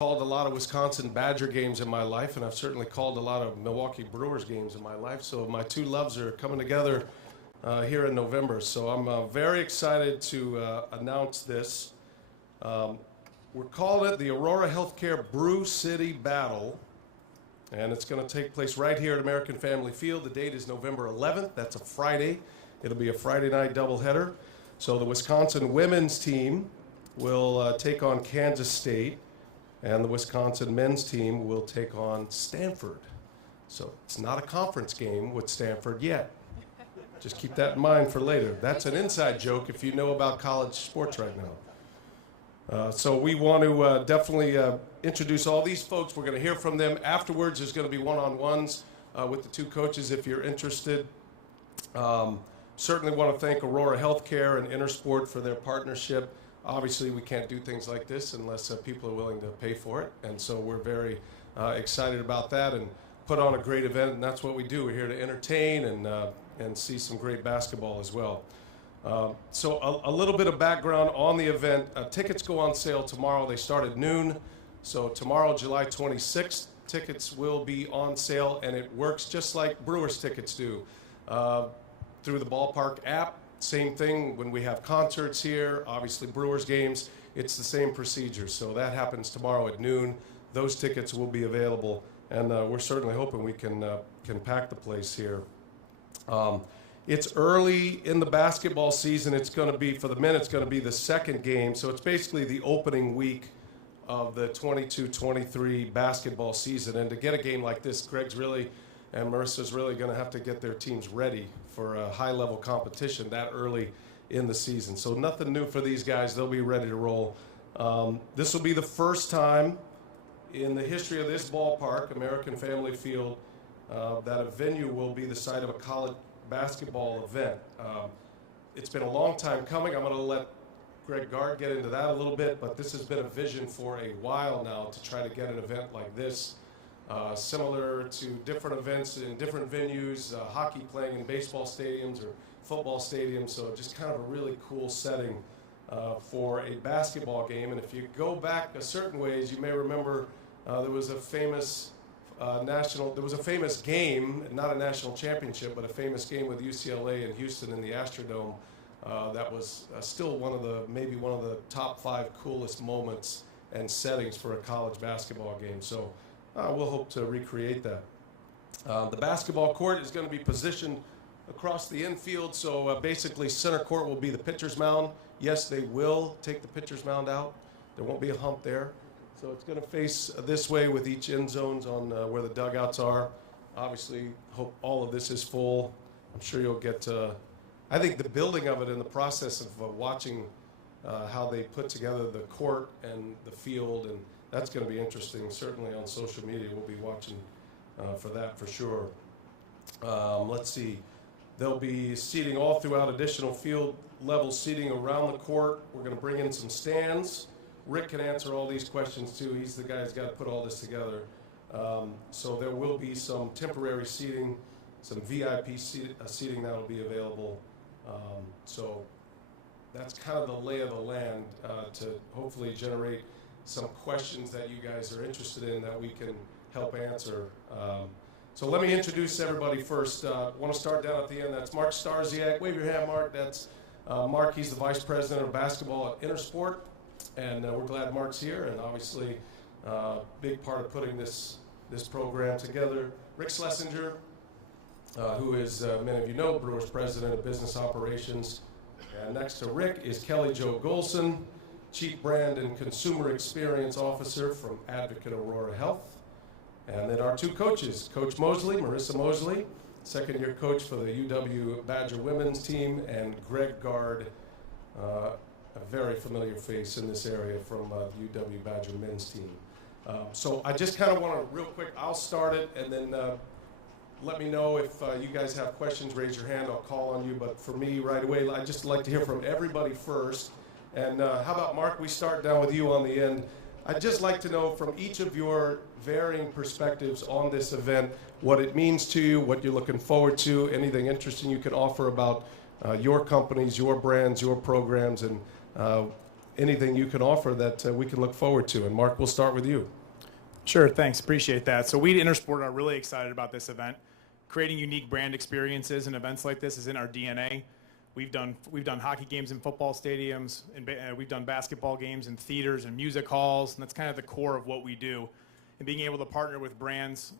Called a lot of Wisconsin Badger games in my life, and I've certainly called a lot of Milwaukee Brewers games in my life. So my two loves are coming together here in November. So I'm very excited to announce this. We're calling it the Aurora Healthcare Brew City Battle, and it's going to take place right here at American Family Field. The date is November 11th. That's a Friday. It'll be a Friday night doubleheader. So the Wisconsin women's team will take on Kansas State, and the Wisconsin men's team will take on Stanford. So it's not a conference game with Stanford yet. Just keep that in mind for later. That's an inside joke if you know about college sports right now. So we want to definitely introduce all these folks. We're going to hear from them. Afterwards, there's going to be one-on-ones with the two coaches if you're interested. Certainly want to thank Aurora Healthcare and Intersport for their partnership. Obviously, we can't do things like this unless people are willing to pay for it. And so we're very excited about that and put on a great event. And that's what we do. We're here to entertain and see some great basketball as well. So a little bit of background on the event. Tickets go on sale tomorrow. They start at noon. So tomorrow, July 26th, tickets will be on sale. And it works just like Brewers tickets do through the Ballpark app. Same thing when we have concerts here, obviously Brewers games, it's the same procedure. So that happens tomorrow at noon. Those tickets will be available, and we're certainly hoping we can pack the place here. It's early in the basketball season. It's going to be, for the men, it's going to be the second game. So it's basically the opening week of the 22-23 basketball season. And to get a game like this, Greg's really and Marissa's really going to have to get their teams ready for a high-level competition that early in the season. So nothing new for these guys. They'll be ready to roll. This will be the first time in the history of this ballpark, American Family Field, that a venue will be the site of a college basketball event. It's been a long time coming. I'm going to let Greg Gard get into that a little bit, but this has been a vision for a while now to try to get an event like this. Similar to different events in different venues, hockey playing in baseball stadiums or football stadiums, so just kind of a really cool setting for a basketball game. And if you go back a certain ways, you may remember there was a famous game, not a national championship, but a famous game with UCLA and Houston in the Astrodome. That was still maybe one of the top 5 coolest moments and settings for a college basketball game. So we'll hope to recreate that. The basketball court is going to be positioned across the infield, so basically center court will be the pitcher's mound. Yes, they will take the pitcher's mound out. There won't be a hump there. So it's going to face this way with each end zones on where the dugouts are. Obviously, hope all of this is full. I'm sure you'll get I think the building of it and the process of watching how they put together the court and the field, and that's going to be interesting. Certainly on social media, we'll be watching for that for sure. Let's see. There'll be seating all throughout, additional field level seating around the court. We're going to bring in some stands. Rick can answer all these questions too. He's the guy who's got to put all this together. So there will be some temporary seating, some VIP seating that will be available. So that's kind of the lay of the land to hopefully generate some questions that you guys are interested in that we can help answer. So let me introduce everybody first. I want to start down at the end. That's Mark Starziak. Wave your hand, Mark. That's Mark. He's the Vice President of Basketball at Intersport. And we're glad Mark's here, and obviously big part of putting this program together. Rick Schlesinger, who is, many of you know, Brewers President of Business Operations. And next to Rick is Kelly Jo Golson, Chief Brand and Consumer Experience Officer from Advocate Aurora Health. And then our two coaches, Coach Mosley, Marissa Mosley, second-year coach for the UW Badger women's team, and Greg Gard, a very familiar face in this area from the UW Badger men's team. So I just kind of want to, real quick, I'll start it, and then let me know if you guys have questions. Raise your hand, I'll call on you. But for me, right away, I'd just like to hear from everybody first. And how about, Mark, we start down with you on the end. I'd just like to know from each of your varying perspectives on this event, what it means to you, what you're looking forward to, anything interesting you can offer about your companies, your brands, your programs, and anything you can offer that we can look forward to. And Mark, we'll start with you. Sure, thanks. Appreciate that. So we at Intersport are really excited about this event. Creating unique brand experiences and events like this is in our DNA. We've done hockey games in football stadiums, and we've done basketball games in theaters and music halls, and that's kind of the core of what we do. And being able to partner with brands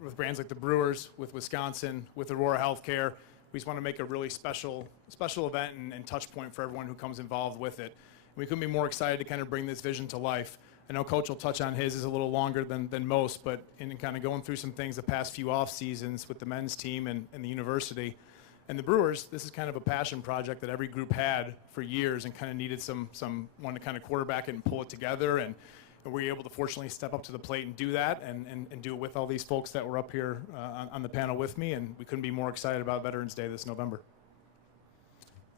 like the Brewers, with Wisconsin, with Aurora Healthcare, we just want to make a really special event and touch point for everyone who comes involved with it. And we couldn't be more excited to kind of bring this vision to life. I know Coach will touch on his is a little longer than most, but in kind of going through some things the past few off seasons with the men's team and the university. And the Brewers, this is kind of a passion project that every group had for years and kind of needed someone to kind of quarterback it and pull it together. And we were able to fortunately step up to the plate and do that and do it with all these folks that were up here on the panel with me. And we couldn't be more excited about Veterans Day this November.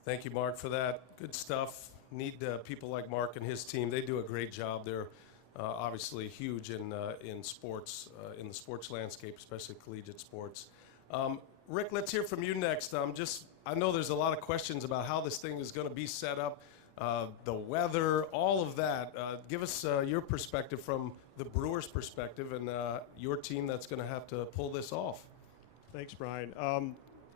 Thank you, Mark, for that. Good stuff. Need people like Mark and his team. They do a great job. They're obviously huge in sports, in the sports landscape, especially collegiate sports. Rick, let's hear from you next. I know there's a lot of questions about how this thing is going to be set up, the weather, all of that. Give us your perspective from the Brewers' perspective and your team that's going to have to pull this off. Thanks, Brian.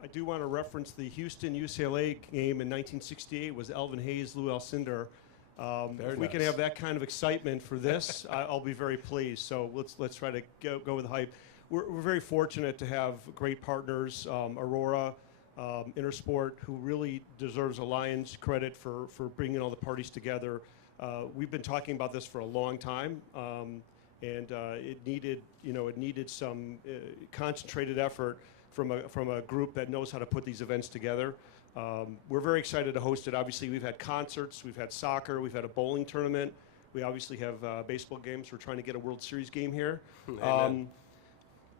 I do want to reference the Houston-UCLA game in 1968. It was Elvin Hayes, Lou Alcindor. If we can have that kind of excitement for this, I'll be very pleased. So let's try to go with the hype. We're very fortunate to have great partners, Aurora, Intersport, who really deserves a lion's credit for bringing all the parties together. We've been talking about this for a long time, and it needed some concentrated effort from a group that knows how to put these events together. We're very excited to host it. Obviously, we've had concerts, we've had soccer, we've had a bowling tournament. We obviously have baseball games. We're trying to get a World Series game here.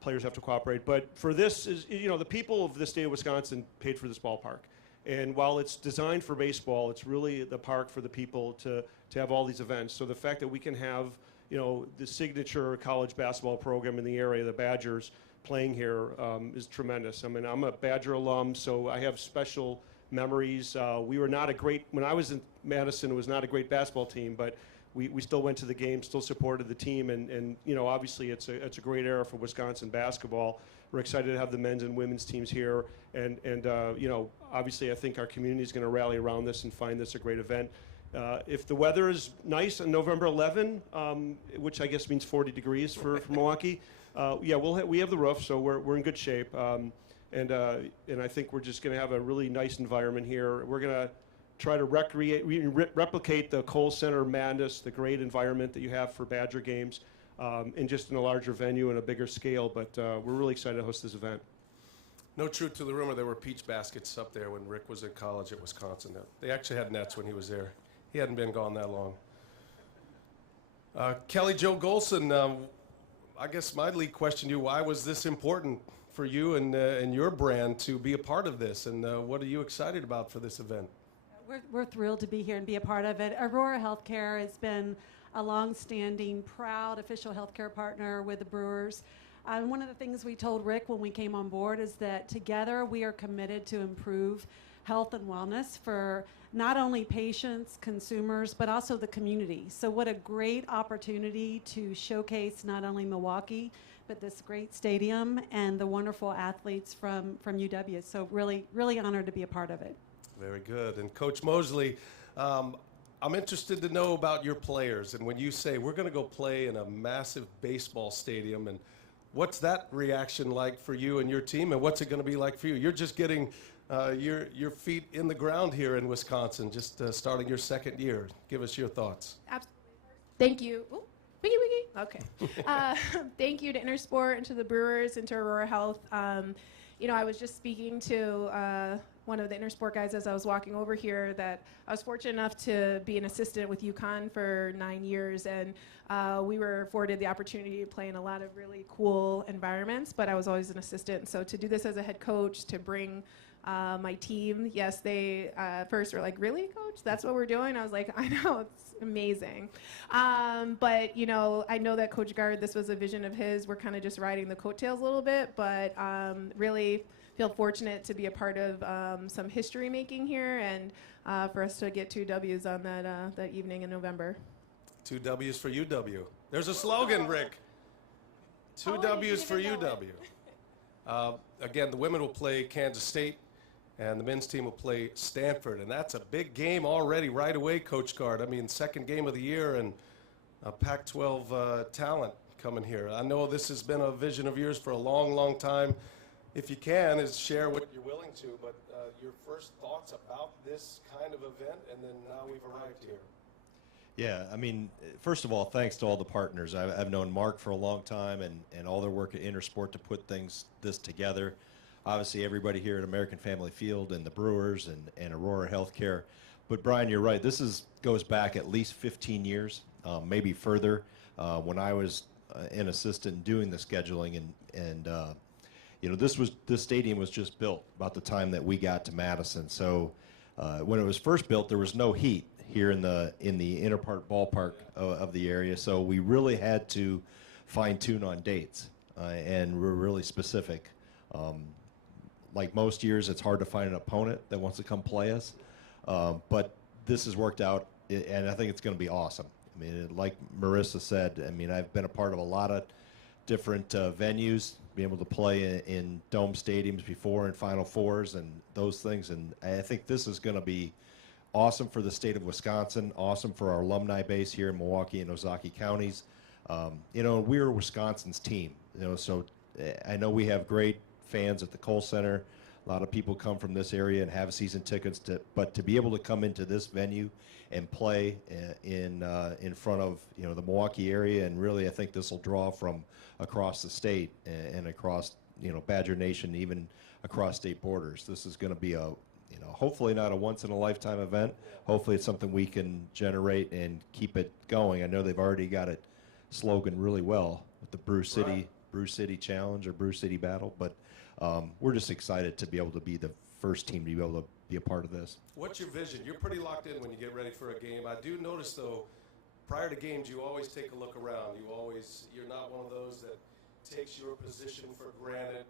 Players have to cooperate. But for this, the people of the state of Wisconsin paid for this ballpark. And while it's designed for baseball, it's really the park for the people to have all these events. So the fact that we can have, the signature college basketball program in the area, the Badgers, playing here is tremendous. I mean, I'm a Badger alum, so I have special memories. We were not when I was in Madison, it was not a great basketball team, but we still went to the game, still supported the team, and obviously it's a great era for Wisconsin basketball. We're excited to have the men's and women's teams here, and obviously I think our community is going to rally around this and find this a great event. If the weather is nice on November 11, which I guess means 40 degrees for Milwaukee, we have the roof, so we're in good shape, and I think we're just going to have a really nice environment here. We're going to try to replicate the Kohl Center madness, the great environment that you have for Badger games, and just in a larger venue and a bigger scale. But we're really excited to host this event. No truth to the rumor there were peach baskets up there when Rick was in college at Wisconsin. They actually had nets when he was there. He hadn't been gone that long. Kelly Jo Golson, I guess my lead question to you, why was this important for you and your brand to be a part of this? And what are you excited about for this event? We're thrilled to be here and be a part of it. Aurora Healthcare has been a long-standing, proud official healthcare partner with the Brewers. One of the things we told Rick when we came on board is that together we are committed to improve health and wellness for not only patients, consumers, but also the community. So what a great opportunity to showcase not only Milwaukee, but this great stadium and the wonderful athletes from UW. So really, really honored to be a part of it. Very good. And Coach Mosley, I'm interested to know about your players. And when you say we're going to go play in a massive baseball stadium, and what's that reaction like for you and your team, and what's it going to be like for you? You're just getting your feet in the ground here in Wisconsin, just starting your second year. Give us your thoughts. Absolutely. Thank you. Ooh, wiggy, wiggy. Okay. Thank you to Intersport and to the Brewers and to Aurora Health. I was just speaking to one of the Intersport guys as I was walking over here that I was fortunate enough to be an assistant with UConn for 9 years, and we were afforded the opportunity to play in a lot of really cool environments, but I was always an assistant. So to do this as a head coach, to bring my team, yes, they first were like, really, coach? That's what we're doing? I was like, I know, it's amazing. But, I know that Coach Gard, this was a vision of his. We're kind of just riding the coattails a little bit, but really feel fortunate to be a part of some history making here, and for us to get 2 W's on that evening in November. 2 W's for UW. There's a slogan, Rick. 2 W's for UW. Again, the women will play Kansas State, and the men's team will play Stanford. And that's a big game already right away, Coach Gard. I mean, second game of the year, and a Pac-12 talent coming here. I know this has been a vision of yours for a long, long time. If you can, is share what you're willing to, but your first thoughts about this kind of event, and then now we've arrived here. Yeah, I mean, first of all, thanks to all the partners. I've known Mark for a long time, and all their work at Intersport to put this together. Obviously, everybody here at American Family Field and the Brewers and Aurora Healthcare. But Brian, you're right. This goes back at least 15 years, maybe further. When I was an assistant doing the scheduling, and you know, this stadium was just built about the time that we got to Madison. So when it was first built, there was no heat here in the inner part ballpark of the area. So we really had to fine tune on dates, and we're really specific. Like most years, it's hard to find an opponent that wants to come play us, but this has worked out, and I think it's going to be awesome. I mean, like Marissa said, I mean, I've been a part of a lot of different venues, being able to play in dome stadiums before and Final Fours and those things, and I think this is going to be awesome for the state of Wisconsin, awesome for our alumni base here in Milwaukee and Ozaukee counties. You know, we're Wisconsin's team, you know, so I know we have great fans at the Kohl Center. A lot of people come from this area and have season tickets, but to be able to come into this venue and play in front of, you know, the Milwaukee area, and really I think this will draw from across the state and across, you know, Badger Nation, even across state borders. This is going to be a, you know, hopefully not a once-in-a-lifetime event. Hopefully it's something we can generate and keep it going. I know they've already got it slogan really well with the Brew City Challenge or Brew City Battle, but we're just excited to be able to be the first team to be able to be a part of this. What's your vision? You're pretty locked in when you get ready for a game. I do notice, though, prior to games, you always take a look around. You're not one of those that takes your position for granted.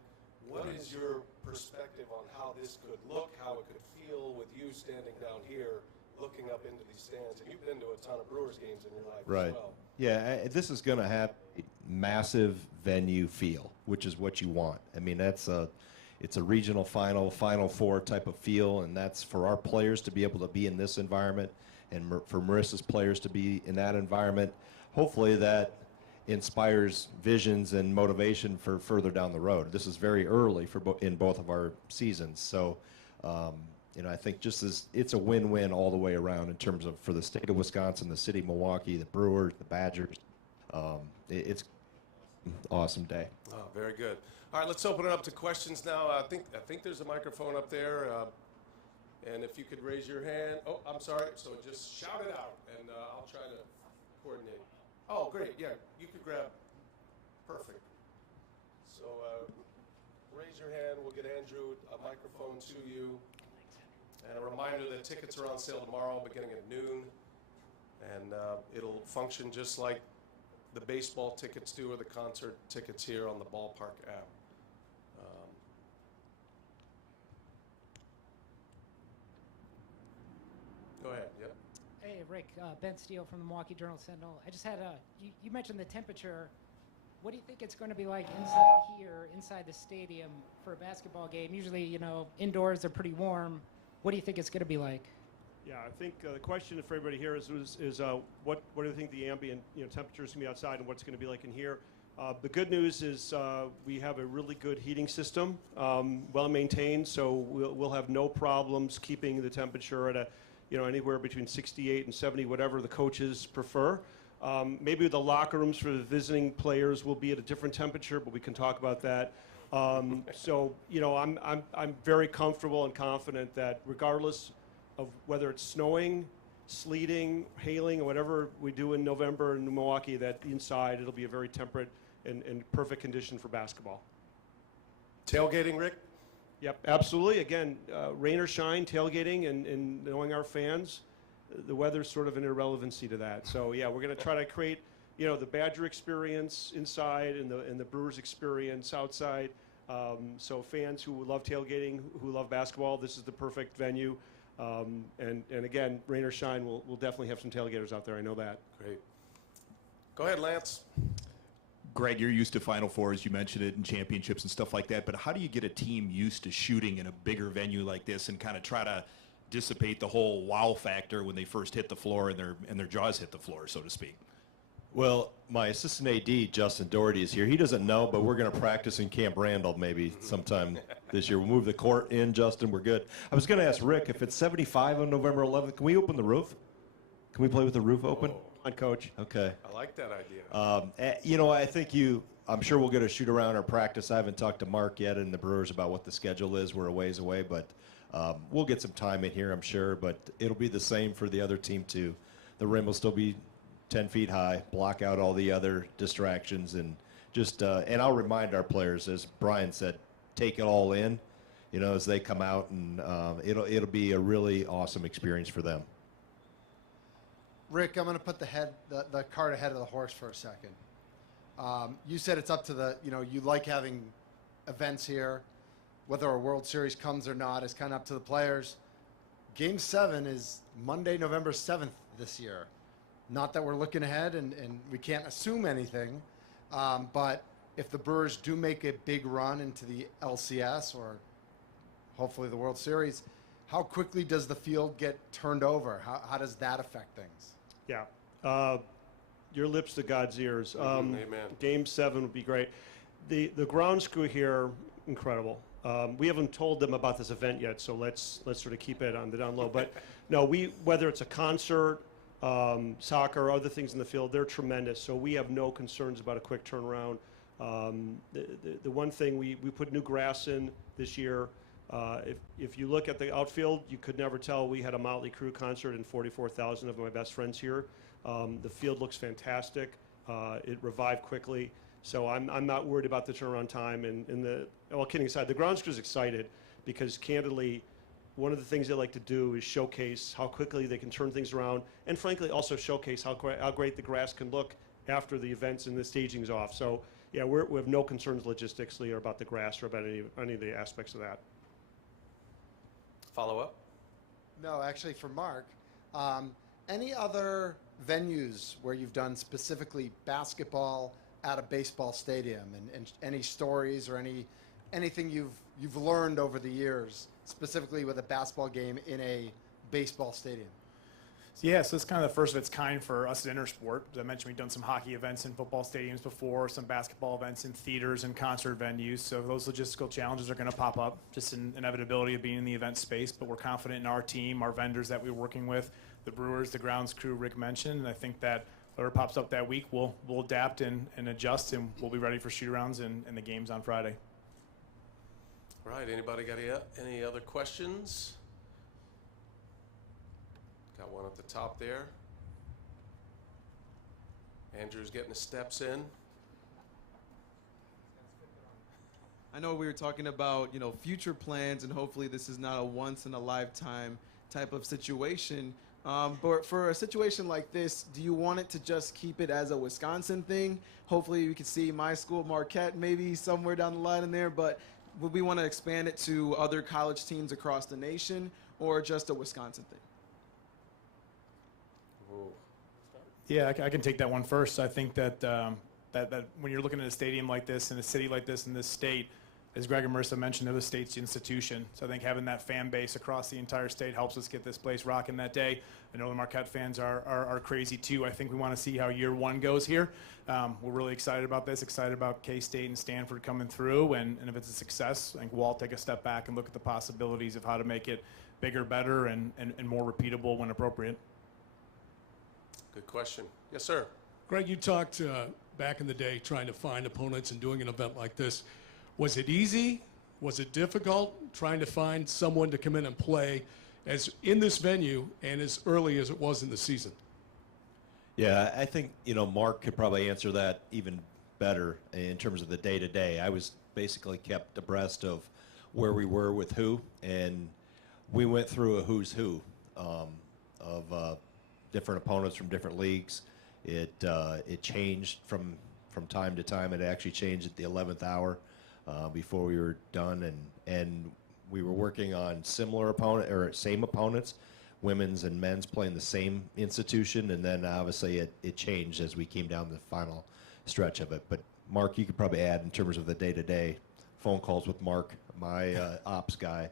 What is your perspective on how this could look, how it could feel with you standing down here, looking up into these stands? And you've been to a ton of Brewers games in your life as well. Yeah, this is going to have a massive venue feel, which is what you want. I mean, it's a regional Final Four type of feel, and that's for our players to be able to be in this environment, and for Marissa's players to be in that environment. Hopefully that inspires visions and motivation for further down the road. This is very early in both of our seasons, so you know, I think it's a win-win all the way around in terms of for the state of Wisconsin, the city of Milwaukee, the Brewers, the Badgers. It's an awesome day. Oh, very good. All right, let's open it up to questions now. I think there's a microphone up there, and if you could raise your hand. Oh, I'm sorry. So just shout it out, and I'll try to coordinate. Oh, great. Yeah, you could grab. Perfect. So raise your hand. We'll get Andrew a microphone to you. And a reminder that tickets are on sale tomorrow beginning at noon. And it'll function just like the baseball tickets do or the concert tickets here on the ballpark app. Go ahead. Yep. Hey, Rick, Ben Steele from the Milwaukee Journal-Sentinel. I just had you mentioned the temperature. What do you think it's going to be like inside here, inside the stadium for a basketball game? Usually, you know, indoors they're pretty warm. What do you think it's going to be like? Yeah, I think the question for everybody here is what do you think the ambient temperature is going to be outside and what's going to be like in here? The good news is we have a really good heating system, well maintained, so we'll have no problems keeping the temperature at anywhere between 68 and 70, whatever the coaches prefer. Maybe the locker rooms for the visiting players will be at a different temperature, but we can talk about that. So I'm very comfortable and confident that regardless of whether it's snowing, sleeting, hailing, or whatever we do in November in Milwaukee, that inside it'll be a very temperate and perfect condition for basketball. Tailgating, Rick? Yep, absolutely. Again, rain or shine, tailgating and knowing our fans, the weather's sort of an irrelevancy to that. So yeah, we're going to try to create the Badger experience inside and the Brewers experience outside. So fans who love tailgating, who love basketball, this is the perfect venue. And again, rain or shine, we'll definitely have some tailgaters out there. I know that. Great. Go ahead, Lance. Greg, you're used to Final Fours, you mentioned it, and championships and stuff like that, but how do you get a team used to shooting in a bigger venue like this and kind of try to dissipate the whole wow factor when they first hit the floor and their jaws hit the floor, so to speak? Well, my assistant AD, Justin Doherty, is here. He doesn't know, but we're going to practice in Camp Randall maybe sometime this year. We'll move the court in, Justin. We're good. I was going to ask Rick, if it's 75 on November 11th, can we open the roof? Can we play with the roof open? On, Coach. Okay. I like that idea. You know, I think I'm sure we'll get a shoot around or practice. I haven't talked to Mark yet and the Brewers about what the schedule is. We're a ways away, but we'll get some time in here, I'm sure. But it'll be the same for the other team, too. The rim will still be 10 feet high, block out all the other distractions, and just and I'll remind our players, as Brian said, take it all in, you know, as they come out, and it'll be a really awesome experience for them. Rick, I'm going to put the cart ahead of the horse for a second. You said it's up to you like having events here, whether a World Series comes or not is kind of up to the players. Game 7 is Monday, November 7th this year. Not that we're looking ahead and we can't assume anything, but if the Brewers do make a big run into the LCS or hopefully the World Series, how quickly does the field get turned over? How does that affect things? Yeah. Your lips to God's ears. Amen. Game 7 would be great. The ground crew here, incredible. We haven't told them about this event yet, so let's sort of keep it on the down low. But no, whether it's a concert, soccer, other things in the field, they're tremendous. So we have no concerns about a quick turnaround. The one thing, we put new grass in this year. If you look at the outfield, you could never tell we had a Motley Crue concert and 44,000 of my best friends here. The field looks fantastic. It revived quickly. So I'm not worried about the turnaround time. And well, kidding aside, the grounds crew is excited because candidly, one of the things they like to do is showcase how quickly they can turn things around, and frankly, also showcase how great the grass can look after the events and the staging's off. So yeah, we have no concerns logistically or about the grass or about any of the aspects of that. Follow up? No, actually for Mark. Any other venues where you've done specifically basketball at a baseball stadium, and any stories or anything you've learned over the years, specifically with a basketball game in a baseball stadium? Yeah, so it's kind of the first of its kind for us at Intersport. As I mentioned, we've done some hockey events in football stadiums before, some basketball events in theaters and concert venues. So those logistical challenges are going to pop up, just an inevitability of being in the event space. But we're confident in our team, our vendors that we're working with, the Brewers, the grounds crew Rick mentioned. And I think that whatever pops up that week, we'll adapt and adjust, and we'll be ready for shoot-arounds and the games on Friday. All right, anybody got any other questions? Got one at the top there. Andrew's getting his steps in. I know we were talking about, future plans, and hopefully this is not a once-in-a-lifetime type of situation. But for a situation like this, do you want it to just keep it as a Wisconsin thing? Hopefully we could see my school, Marquette, maybe somewhere down the line in there, but would we want to expand it to other college teams across the nation, or just a Wisconsin thing? Yeah, I can take that one first. I think that that when you're looking at a stadium like this in a city like this in this state, as Greg and Marissa mentioned, they're the state's institution. So I think having that fan base across the entire state helps us get this place rocking that day. I know the Marquette fans are crazy too. I think we want to see how year one goes here. We're really excited about this, excited about K-State and Stanford coming through. And if it's a success, I think we'll all take a step back and look at the possibilities of how to make it bigger, better, and more repeatable when appropriate. Good question. Yes, sir. Greg, you talked back in the day trying to find opponents and doing an event like this. Was it easy? Was it difficult trying to find someone to come in and play as in this venue and as early as it was in the season? Yeah, I think, Mark could probably answer that even better in terms of the day-to-day. I was basically kept abreast of where we were with who, and we went through a who's who of different opponents from different leagues. It changed from time to time. It actually changed at the 11th hour. before we were done, and we were working on same opponents, women's and men's playing the same institution, and then obviously it changed as we came down the final stretch of it. But Mark, you could probably add in terms of the day-to-day phone calls with Mark, my ops guy,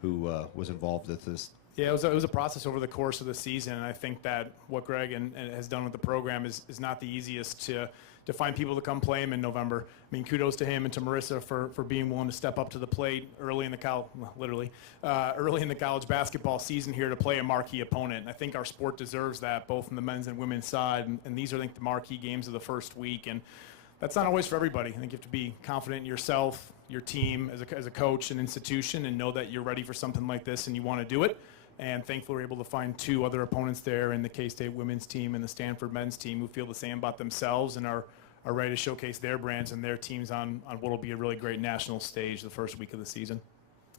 who was involved with this. Yeah, it was a process over the course of the season, and I think that what Greg and has done with the program is not the easiest to find people to come play him in November. I mean, kudos to him and to Marissa for being willing to step up to the plate early in the early in the college basketball season here to play a marquee opponent. And I think our sport deserves that, both in the men's and women's side. And these are, I think, the marquee games of the first week. And that's not always for everybody. I think you have to be confident in yourself, your team as a coach and institution, and know that you're ready for something like this and you want to do it. And thankfully, we're able to find two other opponents there in the K-State women's team and the Stanford men's team who feel the same about themselves and are ready to showcase their brands and their teams on what will be a really great national stage the first week of the season.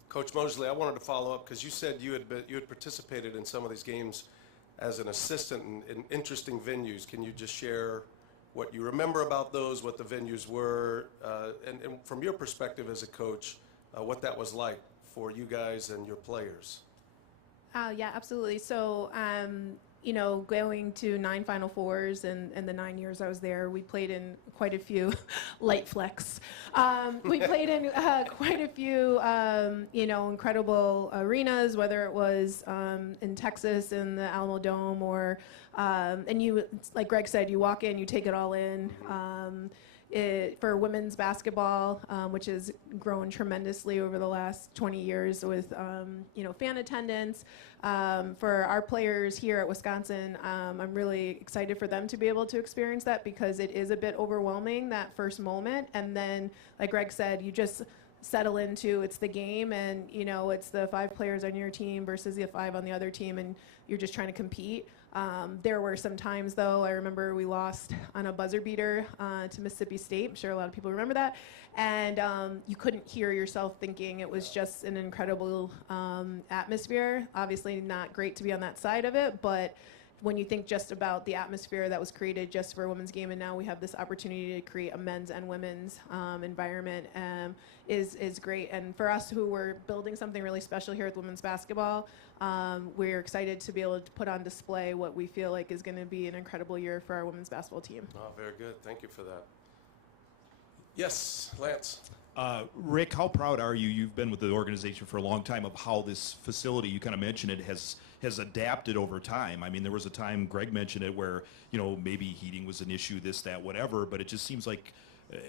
Coach Mosley, I wanted to follow up because you said you had participated in some of these games as an assistant in interesting venues. Can you just share what you remember about those, what the venues were, and from your perspective as a coach, what that was like for you guys and your players? Yeah, absolutely. So, going to 9 Final Fours and the 9 years I was there, we played in quite a few light flex. We played in quite a few, incredible arenas, whether it was in Texas in the Alamo Dome or, and you, like Greg said, you walk in, you take it all in. For women's basketball, which has grown tremendously over the last 20 years with, fan attendance. For our players here at Wisconsin, I'm really excited for them to be able to experience that because it is a bit overwhelming, that first moment. And then, like Greg said, you just settle into it's the game and, it's the 5 players on your team versus the 5 on the other team, and you're just trying to compete. There were some times, though, I remember we lost on a buzzer beater to Mississippi State. I'm sure a lot of people remember that. And you couldn't hear yourself thinking. It was just an incredible atmosphere. Obviously not great to be on that side of it, but when you think just about the atmosphere that was created just for a women's game, and now we have this opportunity to create a men's and women's environment, is great. And for us who were building something really special here with women's basketball, we're excited to be able to put on display what we feel like is going to be an incredible year for our women's basketball team. Oh, very good. Thank you for that. Yes, Lance. Rick, how proud are you? You've been with the organization for a long time of how this facility, you kind of mentioned it, has adapted over time. I mean, there was a time, Greg mentioned it, where, maybe heating was an issue, this, that, whatever, but it just seems like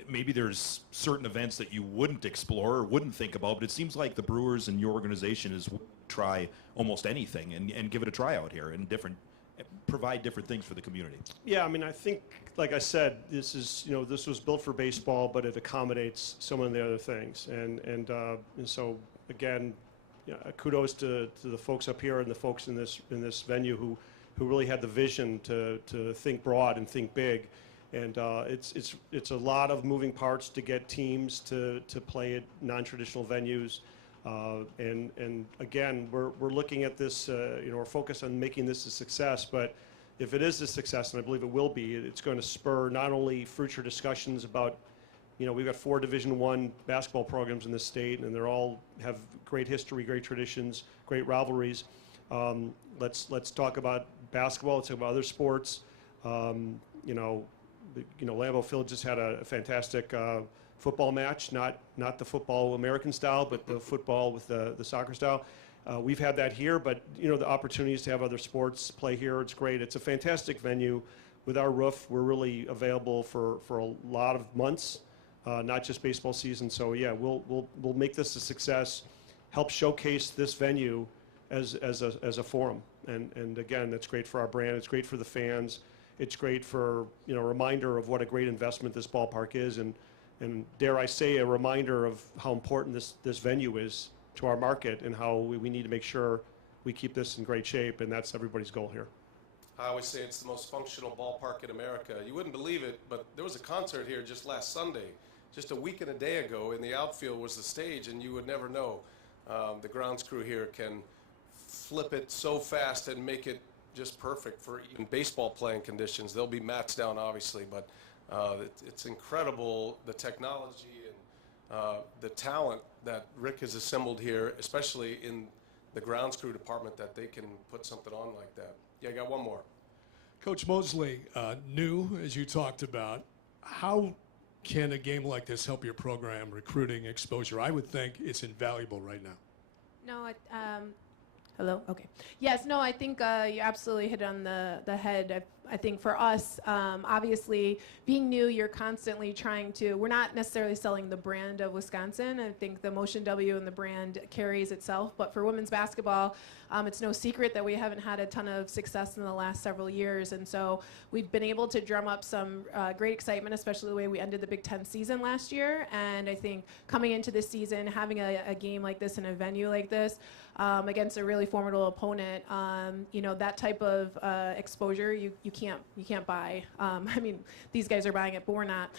maybe there's certain events that you wouldn't explore or wouldn't think about, but it seems like the Brewers and your organization is try almost anything and give it a try out here and provide different things for the community. Yeah, I mean, I think, like I said, this was built for baseball, but it accommodates some of the other things. And so, again, kudos to the folks up here and the folks in this venue who really had the vision to think broad and think big. And it's a lot of moving parts to get teams to play at non-traditional venues. And again, we're looking at this, we're focused on making this a success, but if it is a success, and I believe it will be, it's going to spur not only future discussions about, we've got 4 Division I basketball programs in this state, and they all have great history, great traditions, great rivalries. Let's talk about basketball. Let's talk about other sports. Lambeau Field just had a fantastic football match, not the football American style, but the football with the soccer style. We've had that here, but the opportunities to have other sports play here, it's great. It's a fantastic venue. With our roof, we're really available for a lot of months, not just baseball season. So yeah, we'll make this a success. Help showcase this venue as a forum, and again, that's great for our brand. It's great for the fans. It's great for a reminder of what a great investment this ballpark is, and dare I say, a reminder of how important this venue is to our market and how we need to make sure we keep this in great shape, and that's everybody's goal here. I always say it's the most functional ballpark in America. You wouldn't believe it, but there was a concert here just last Sunday. Just a week and a day ago, in the outfield was the stage, and you would never know. The grounds crew here can flip it so fast and make it just perfect for even baseball playing conditions. They'll be mats down, obviously, but it's incredible, the technology the talent that Rick has assembled here, especially in the grounds crew department, that they can put something on like that. Yeah, I got one more. Coach Mosley, new, as you talked about, how can a game like this help your program recruiting exposure? I would think it's invaluable right now. No, hello? Okay. Yes, no, I think you absolutely hit on the head. I think for us, obviously, being new, you're constantly trying to, we're not necessarily selling the brand of Wisconsin. I think the Motion W and the brand carries itself. But for women's basketball, it's no secret that we haven't had a ton of success in the last several years. And so we've been able to drum up some great excitement, especially the way we ended the Big Ten season last year. And I think coming into this season, having a game like this in a venue like this, against a really formidable opponent, that type of exposure you can't buy. I mean, these guys are buying it, but we're not.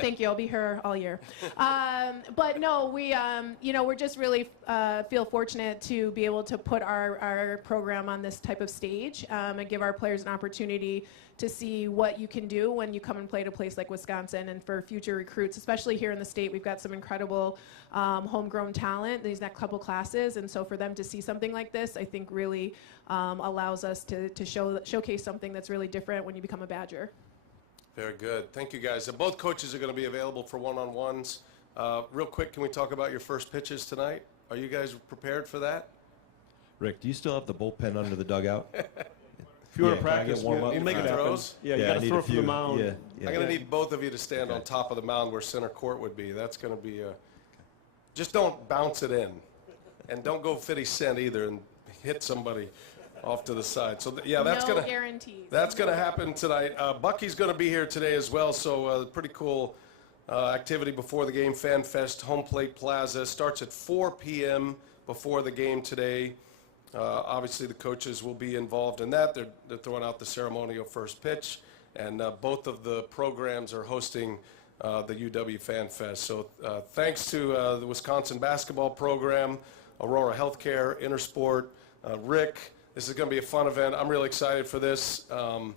Thank you. I'll be here all year. But no, we're just really feel fortunate to be able to put our program on this type of stage and give our players an opportunity to see what you can do when you come and play at a place like Wisconsin. And for future recruits, especially here in the state, we've got some incredible homegrown talent these next couple classes. And so for them to see something like this, I think really allows us to showcase something that's really different when you become a Badger. Very good. Thank you, guys. And both coaches are going to be available for one-on-ones. Real quick, can we talk about your first pitches tonight? Are you guys prepared for that? Rick, do you still have the bullpen under the dugout? If you want to practice, we'll make it happen. Throws? Yeah, you got to throw from the mound. Yeah. I'm going to need both of you to stand on top of the mound where center court would be. That's going to be just don't bounce it in. And don't go 50 cent either and hit somebody off to the side. So, that's no going to guarantees. That's going to happen tonight. Bucky's going to be here today as well, so pretty cool activity before the game. Fan Fest, Home Plate Plaza. Starts at 4 p.m. before the game today. Obviously, the coaches will be involved in that. They're throwing out the ceremonial first pitch, and both of the programs are hosting the UW Fan Fest. So thanks to the Wisconsin basketball program, Aurora Healthcare, Intersport, Rick. This is going to be a fun event. I'm really excited for this, and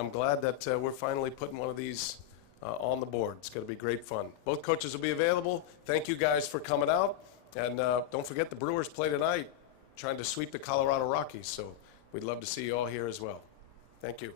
I'm glad that we're finally putting one of these on the board. It's going to be great fun. Both coaches will be available. Thank you guys for coming out, and don't forget the Brewers play tonight, trying to sweep the Colorado Rockies, so we'd love to see you all here as well. Thank you.